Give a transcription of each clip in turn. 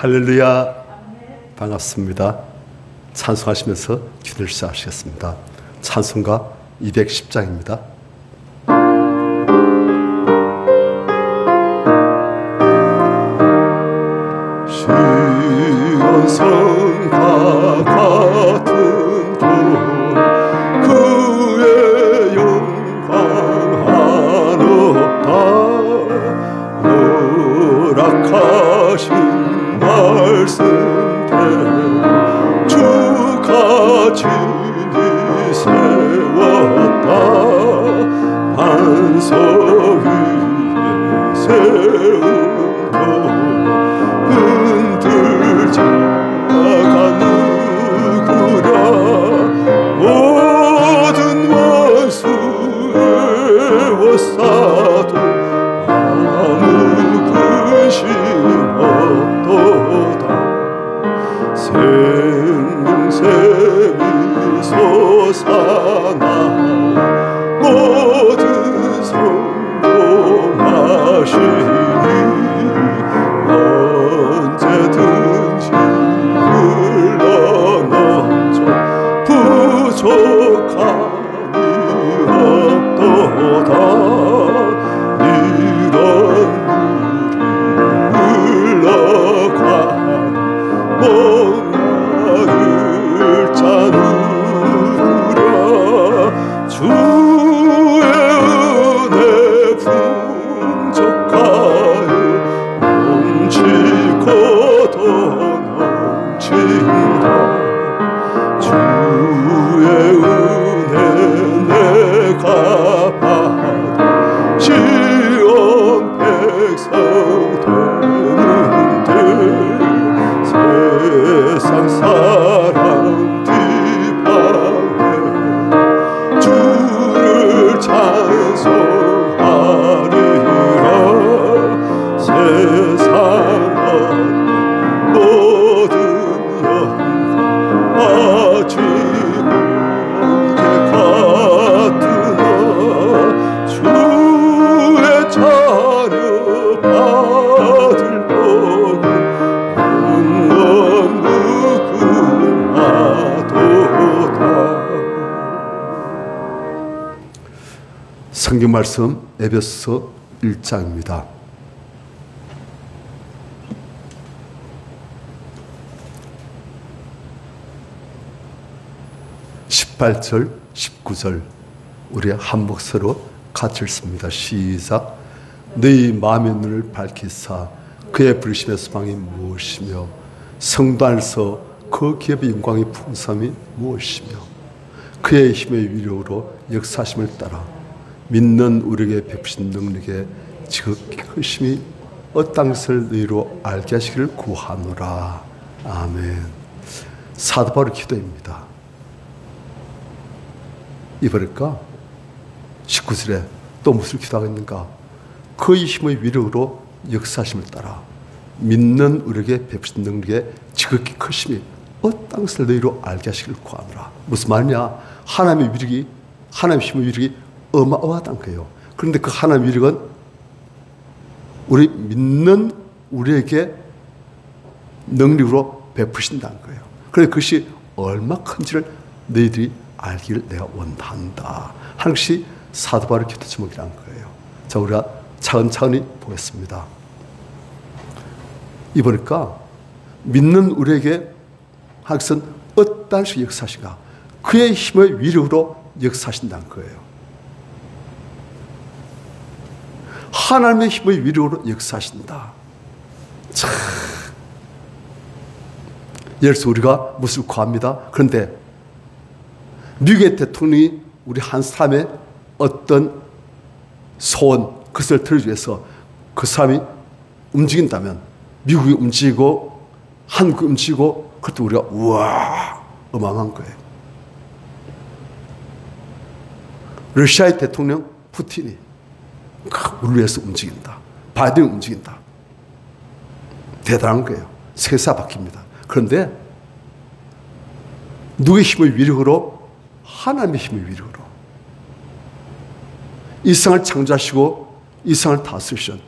할렐루야. 반갑습니다. 찬송하시면서 기도를 시작하시겠습니다. 찬송가 210장입니다. 시온성과 같은 길 그의 영광 한없다 허락하신 말씀대로 주가 진히 세웠다 반석 위에 세운 도 흔들 자가 누구랴 모든 원수의 워싸도 아무 근심 없도다 생명샘이 솟아나오 모든 성공하시니 언제든지 흘러넘쳐 부족함이 없도다 이런 물이 흘러가는 목마를 짜누르랴 주의 은혜 풍족하여 넘치고 또 넘친다 주의 은혜 내가 받아 시온 백성 되는데 세상 사랑 뒷방에 주를 찬송하리라 세상 모든 영광 아침 온게 같으나 주의 자녀 받을 복은 영원 무궁하도다. 성경 말씀 에베소서 1장입니다. 18절, 19절 우리 한 목소리로 같이 읽습니다. 시작. 너희 마음의 눈을 밝히사 그의 부르심의 소망이 무엇이며 성도 안에서 그 기업의 영광의 풍성함이 무엇이며 그의 힘의 위력으로 역사하심을 따라 믿는 우리에게 베푸신 능력에 지극히 크심이 어떤 것을 너희로 알게 하시기를 구하노라. 아멘. 사도 바울의 기도입니다. 이번일까? 19절에 또 무슨 기도하겠는가? 그의 힘의 위력으로 역사하심을 따라 믿는 우리에게 베푸신 능력에 지극히 크심이 어떤 것을 너희로 알게 하시기를 구하노라. 무슨 말이냐? 하나님의 위력이, 하나님의 힘의 위력이 어마어마하다는 거예요. 그런데 그 하나님의 위력은 우리 믿는 우리에게 능력으로 베푸신다는 거예요. 그래서 그것이 얼마 큰지를 너희들이 알기를 내가 원한다 하는 것이 사도 바울의 기도 제목이라는 거예요. 자, 우리가 차근차근히 보겠습니다. 이보니까 믿는 우리에게 하나님은 어떠한 식의 역사하신가? 그의 힘의 위력으로 역사하신다는 거예요. 하나님의 힘의 위력으로 역사하신다. 참. 예를 들어서 우리가 무엇을 구합니다. 그런데 미국의 대통령이 우리 한 사람의 어떤 소원, 그것을 들어주기 위해서 그 사람이 움직인다면 미국이 움직이고 한국이 움직이고 그것도 우리가 우와 어마어마한 거예요. 러시아의 대통령 푸틴이 우리를 위해서 움직인다. 바이든이 움직인다. 대단한 거예요. 세사 바뀝니다. 그런데 누구의 힘의 위력으로? 하나님의 힘의 위력으로. 이 세상을 창조하시고 이 세상을 다스리신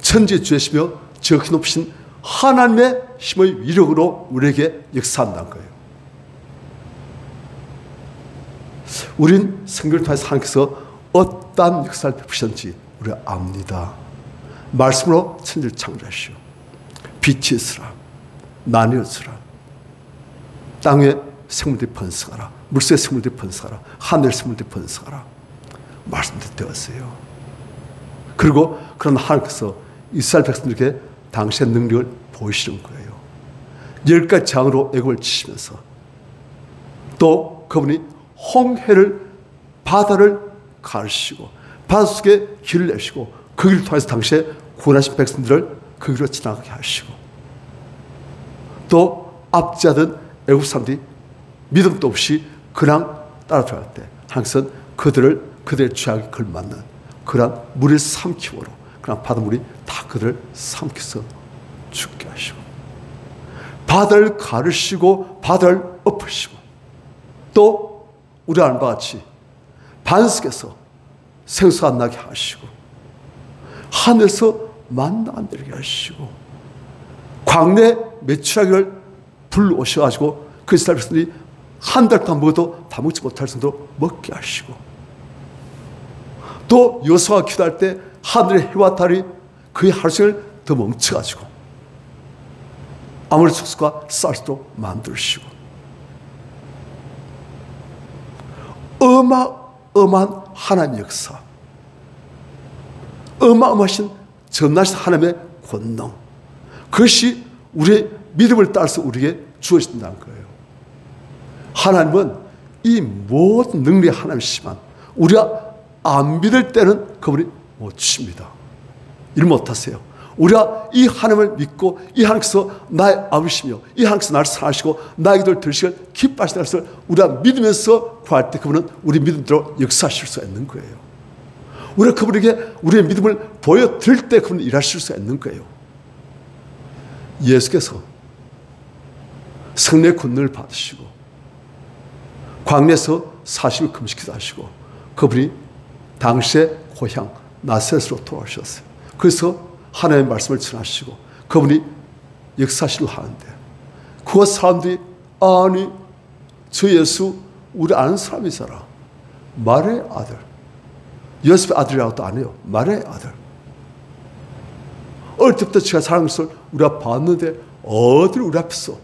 천지의 주이시며 지극히 높으신 하나님의 힘의 위력으로 우리에게 역사한다는 거예요. 우린 성경을 통해서 하나님께서 어떠한 역사를 베푸셨는지 우리가 압니다. 말씀으로 천지를 창조하시오. 빛이 있으라, 나뉘었으라, 땅에 생물들이 번성하라, 물속에 생물들이 번성하라, 하늘 생물들이 번성하라. 말씀대로 되었어요. 그리고 그런 하나님께서 이스라엘 백성들에게 당시의 능력을 보이시는 거예요. 10가지 장으로 애굽을 치시면서 또 그분이 홍해를, 바다를 가르시고 바다 속에 길을 내시고 그 길을 통해서 당시에 구원하신 백성들을 그 길로 지나가게 하시고 또 압제하던 애굽 사람들이 믿음도 없이 그냥 따라들어갈 때 항상 그들의 죄악에 걸맞는 그러한 물을 삼키므로 그냥 바닷물이 다 그들을 삼켜서 죽게 하시고 바다를 가르시고 바다를 엎으시고 또 우리 아는 바와 같이 반석에서 생수가 안 나게 하시고 하늘에서 만나 안 내리게 하시고 광내 메추라기를 불러오셔가지고 그 이스라엘 백성들이 한 달 동안 먹어도 다 먹지 못할 정도로 먹게 하시고 또 여호수아가 기도할 때 하늘의 해와 달이 그의 하루생을 더 멈춰가지고 아무리 숙소가 쌀 수도 만드시고 어마어마한 하나님의 역사, 어마어마하신 전능하신 하나님의 권능, 그것이 우리의 믿음을 따라서 우리에게 주어진다는 거예요. 하나님은 이 모든 능력이 하나님이시지만 우리가 안 믿을 때는 그분이 못 주십니다. 일 못하세요. 우리가 이 하나님을 믿고 이 하나님께서 나의 아버지시며 이 하나님께서 나를 사랑하시고 나의 기도를 들으시길 기뻐하시는 것을 우리가 믿으면서 구할 때 그분은 우리 믿음대로 역사하실 수 있는 거예요. 우리가 그분에게 우리의 믿음을 보여드릴 때 그분은 일하실 수 있는 거예요. 예수께서 성령의 권능을 받으시고 광야에서 40일 금식기도 하시고 그분이 당시의 고향 나사렛으로 돌아오셨어요. 그래서 하나님의 말씀을 전하시고 그분이 역사하시려 하는데 그 사람들이 아니 저 예수 우리 아는 사람이잖아. 말의 아들. 요셉의 아들이라고도 안 해요. 말의 아들. 어릴 때부터 제가 사랑하는 것을 우리가 봤는데 어딜 우리 앞에서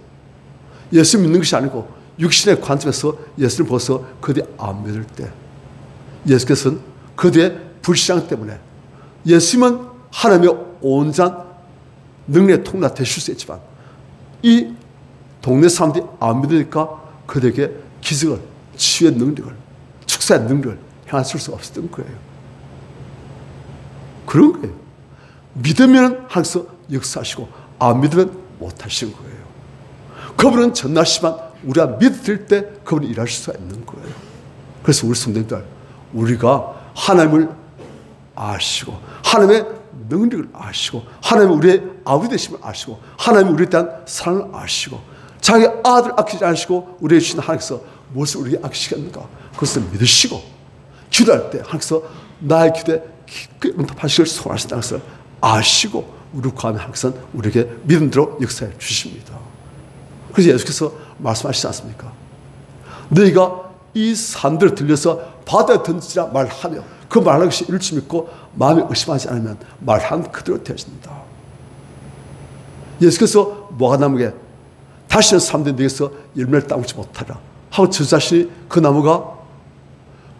예수 믿는 것이 아니고 육신의 관점에서 예수를 보서 그들이 안 믿을 때 예수께서는 그들의 불신앙 때문에 예수님은 하나님의 온전한 능력의 통로가 되실 수 있지만 이 동네 사람들이 안 믿으니까 그들에게 기적을, 치유의 능력을, 축사의 능력을 행하실 수가 없었던 거예요. 그런 거예요. 믿으면 항상 역사하시고 안 믿으면 못하시는 거예요. 그분은 전능하시지만 우리가 믿을 때 그분이 일하실 수가 있는 거예요. 그래서 우리 성도님들 우리가 하나님을 아시고 하나님의 능력을 아시고 하나님은 우리의 아버지 되심을 아시고 하나님은 우리에 대한 사랑을 아시고 자기 아들 아끼지 않으시고 우리의 주신 하나님께서 무엇을 우리에게 아끼시겠는가 그것을 믿으시고 기도할 때 하나님께서 나의 기도에 깊게 응답하시길 소원하신다는 것을 아시고 우리 구하면 하나님께서는 우리에게 믿음대로 역사해 주십니다. 그래서 예수께서 말씀하시지 않습니까? 너희가 이 산들을 들려서 바다에 던지라 말하며 그 말하는 것이 이룰 줄 믿고 마음에 의심하지 않으면 말한 그대로 되어진다. 예수께서 뭐가 나무게 다시는 사람들이 너에게서 열매를 따먹지 못하라 하고 저 자신이 그 나무가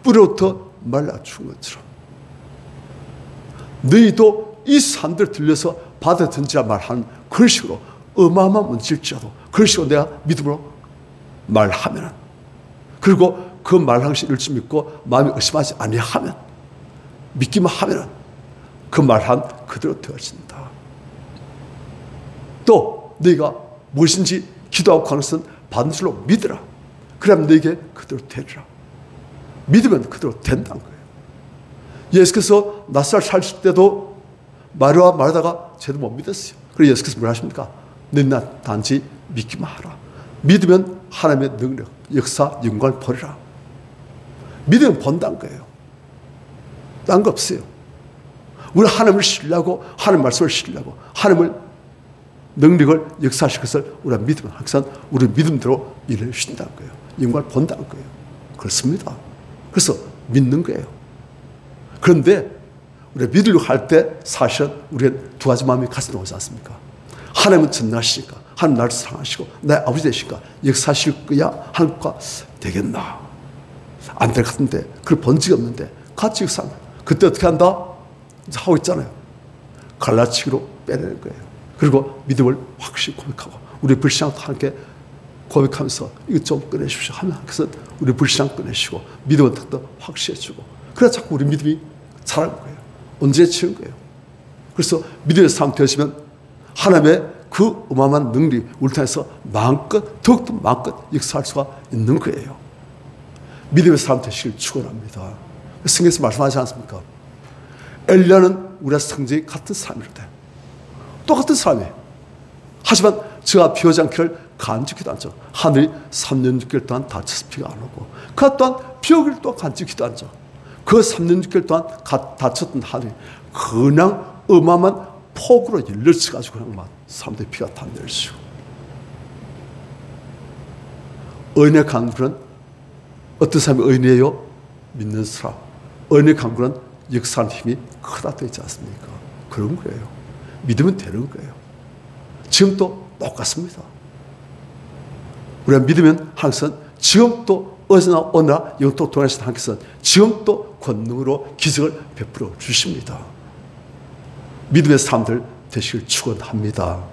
뿌리부터 말라 죽은 것처럼 너희도 이 산들을 들려서 바다에 던지라 말하는 그런 식으로 어마어마한 문제일지라도 그런 식으로 내가 믿음으로 말하면 그리고 그 말하는 것이 이룰 줄 믿고 마음에 의심하지 아니하면 믿기만 하면 그 말한 그대로 되어진다. 또 너희가 무엇인지 기도하고 하는 것은 받는 줄로 믿으라. 그러면 너희에게 그대로 되리라. 믿으면 그대로 된다는 거예요. 예수께서 낯살 살실 때도 마리아와 마르다가 제대로 못 믿었어요. 그래서 예수께서 뭘 하십니까? 너희는 단지 믿기만 하라. 믿으면 하나님의 능력, 역사, 영광을 보리라. 믿으면 본다는 거예요. 딴 거 없어요. 우리 하나님을 신뢰하고 하나님 말씀을 신뢰하고 하나님을 능력을 역사하실 것을 우리가 믿으면 항상 우리 믿음대로 일을 주신다는 거예요. 영광을 본다는 거예요. 그렇습니다. 그래서 믿는 거예요. 그런데 우리가 믿으려고 할 때 사실은 우리가 두 가지 마음이 같이 나오지 않습니까? 하나님은 전능하시니까, 하나님 나를 사랑하시고 나의 아버지 되시니까 역사하실 거야 하나님과 되겠나? 안 될 것 같은데, 그걸 본 적이 없는데 같이 역사한다. 그때 어떻게 한다? 이제 하고 있잖아요. 갈라치기로 빼내는 거예요. 그리고 믿음을 확실히 고백하고 우리 불신앙도 함께 고백하면서 이거 좀 꺼내십시오 하면 그래서 우리 불신앙 꺼내시고 믿음을 더 확실해지고 그래야 자꾸 우리 믿음이 자라는 거예요. 언제 치는 거예요. 그래서 믿음의 사람 되시면 하나님의 그 어마어마한 능력이 우리 통해서 마음껏 더욱더 마음껏 역사할 수가 있는 거예요. 믿음의 사람 되시길 축원합니다. 성경에서 말씀하지 않습니까? 엘리야는 우리와 성질이 같은 사람이거든. 똑같은 사람이에요. 하지만 저가 비 오지 않기를 간직기도 않죠. 하늘이 3년 6개월 동안 닫혀서 비가 안 오고 그 또한 비 오기를 또 간직기도 않죠. 그 3년 6개월 동안 닫혔던 하늘이 그냥 어마어마한 폭우로 열려쳐가지고 그냥 막 사람들이 비가 다 내리시고 의인의 강구는 어떤 사람이 의인이에요? 믿는 사람. 의인의 강구는 역사하는 힘이 크다 되지 않습니까? 그런 거예요. 믿으면 되는 거예요. 지금도 똑같습니다. 우리가 믿으면 항상 지금도 어제나 오늘나 영토 동안에서 하나님께서 지금도 권능으로 기적을 베풀어 주십니다. 믿음의 사람들 되시길 축원합니다.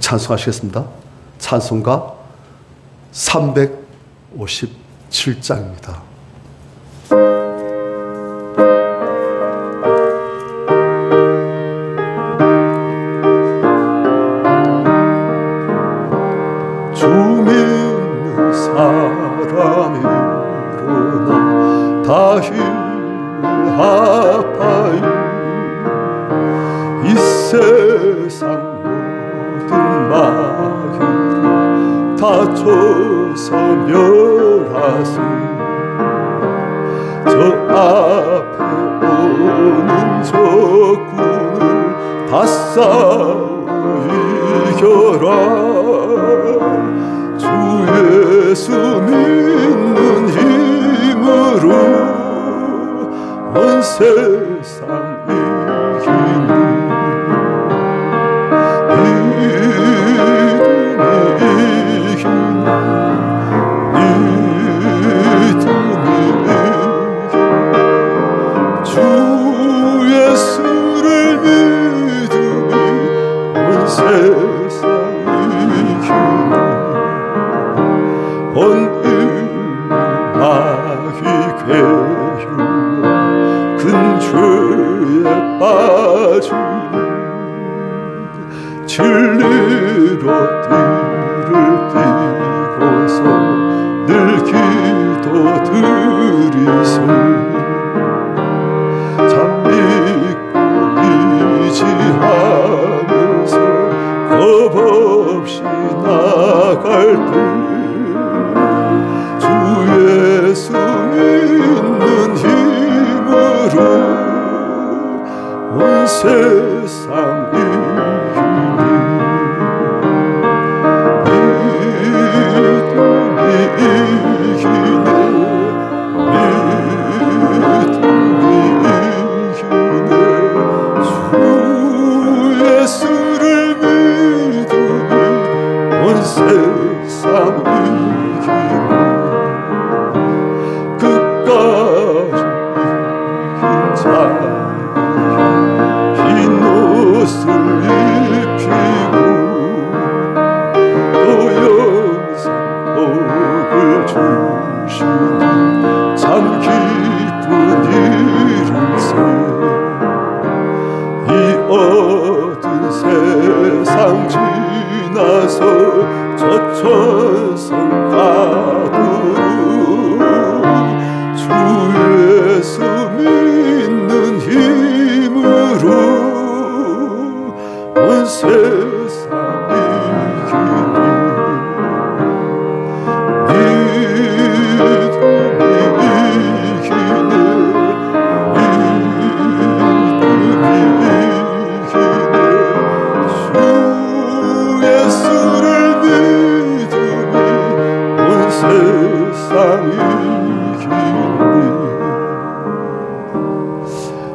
찬송하시겠습니다. 찬송가 357장입니다. 주 믿는 사람이 일어나 다시 아파요. 이 세상 모든 마귀를 다쳐서 멸하시 저 앞에 오는 적군을 다 싸워 이겨라. 주 예수 믿는 힘으로 온 세상 이기는 주 예수를 믿음이 온 세상 이기는 온 마귀 괴유 큰 죄에 빠지는 진리로 띠를 띠고서 늘 기도 드리세 참 믿고 의지하면서 겁 없이 나갈 때 주 예수 믿는 힘으로 온 세상 이기는 믿음이 이기네 믿음이 이기네 주 예수를 믿음이 온 세상 이기네 끝까지 이긴 자 흰 옷을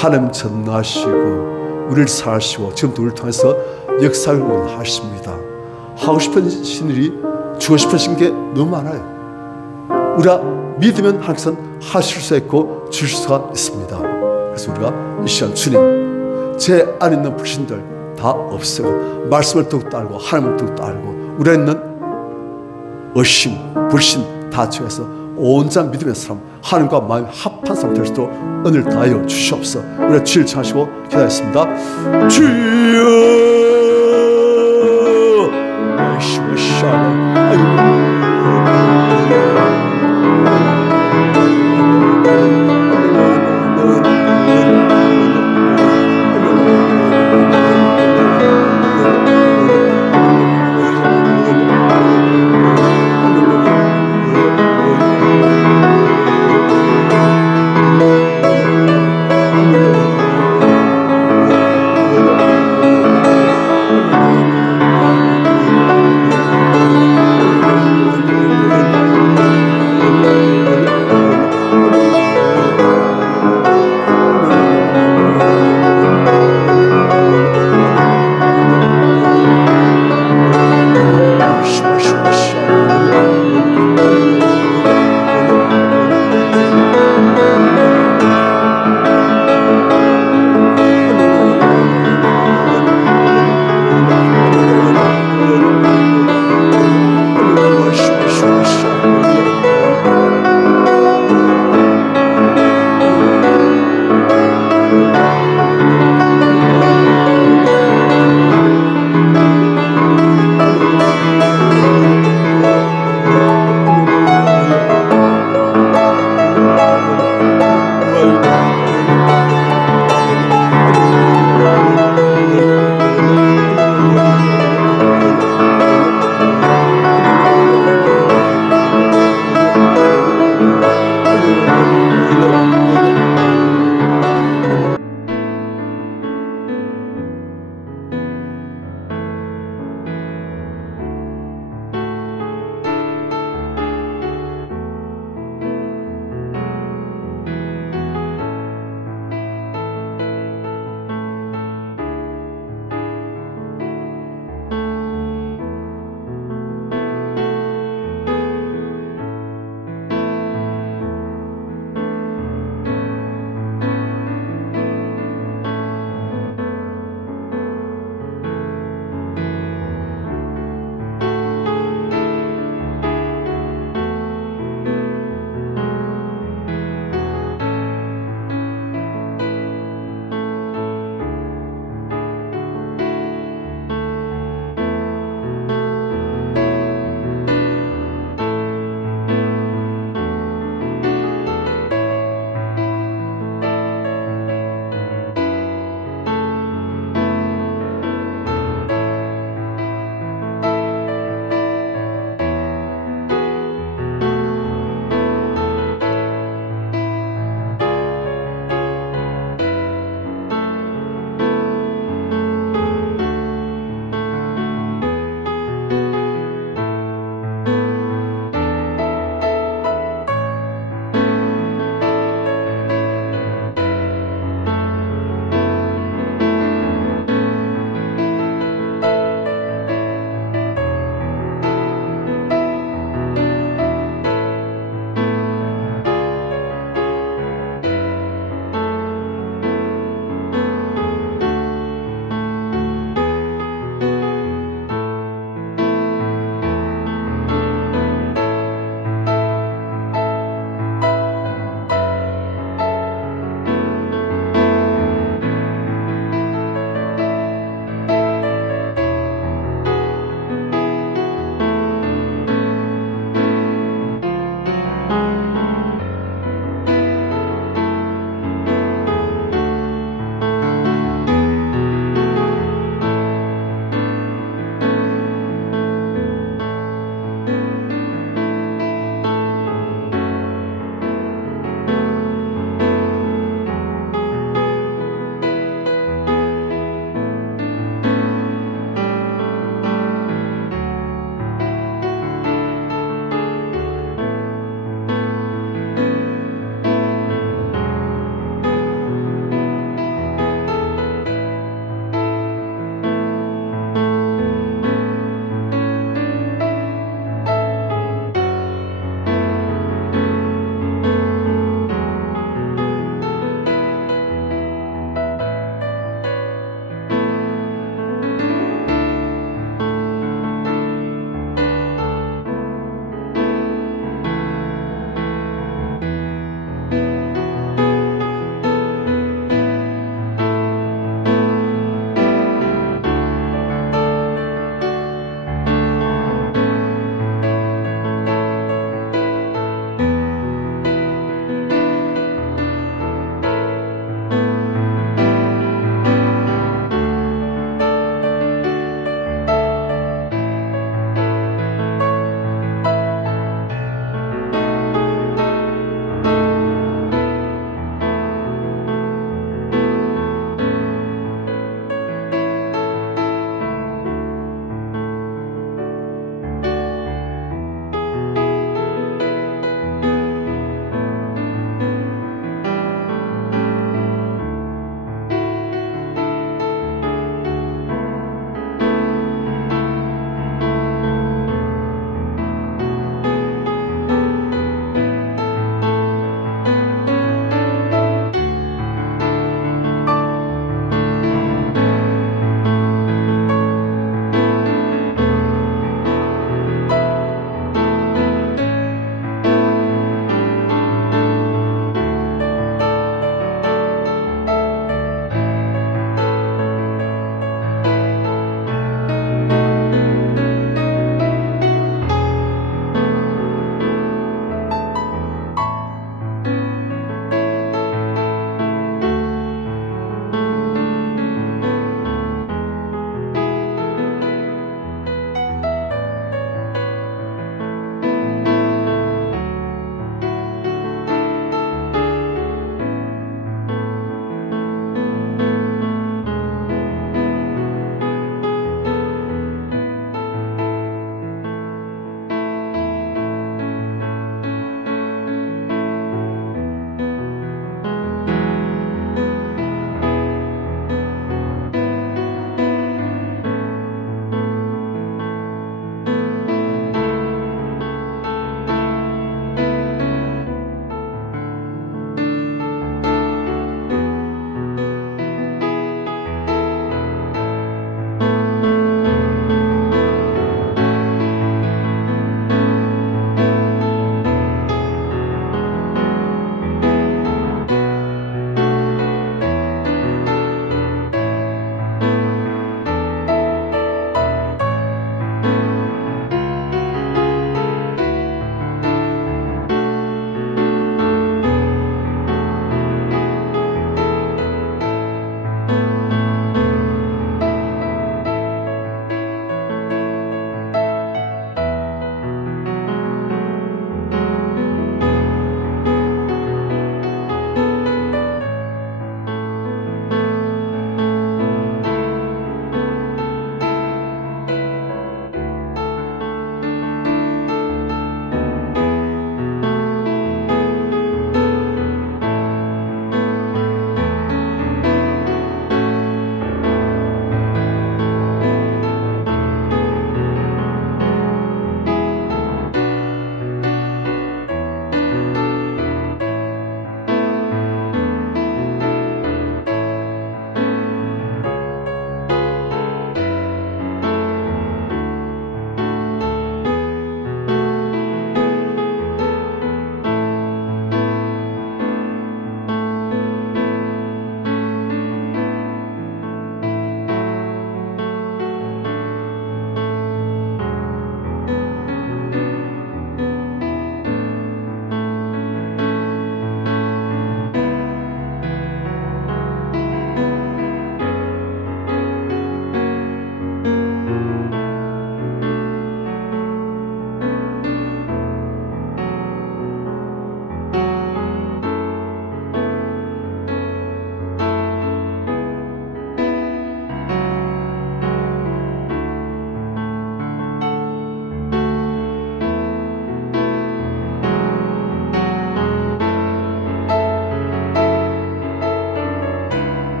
하나님 전능하시고 우리를 사시고 지금도 우리를 통해서 역사를 원하십니다. 하고 싶으신 일이, 주고 싶으신 게 너무 많아요. 우리가 믿으면 하나님께서는 하실 수 있고 주실 수가 있습니다. 그래서 우리가 이 시간 주님, 제 안에 있는 불신들 다 없애고 말씀을 더욱 알고 하나님을 더욱 알고 우리가 있는 의심, 불신 다 제거해서 온전한 믿음의 사람, 하나님과 마음이 합한 사람 될 수 있도록 은혜를 다하여 주시옵소서. 우리가 주를 청하시고 기도하겠습니다. 주여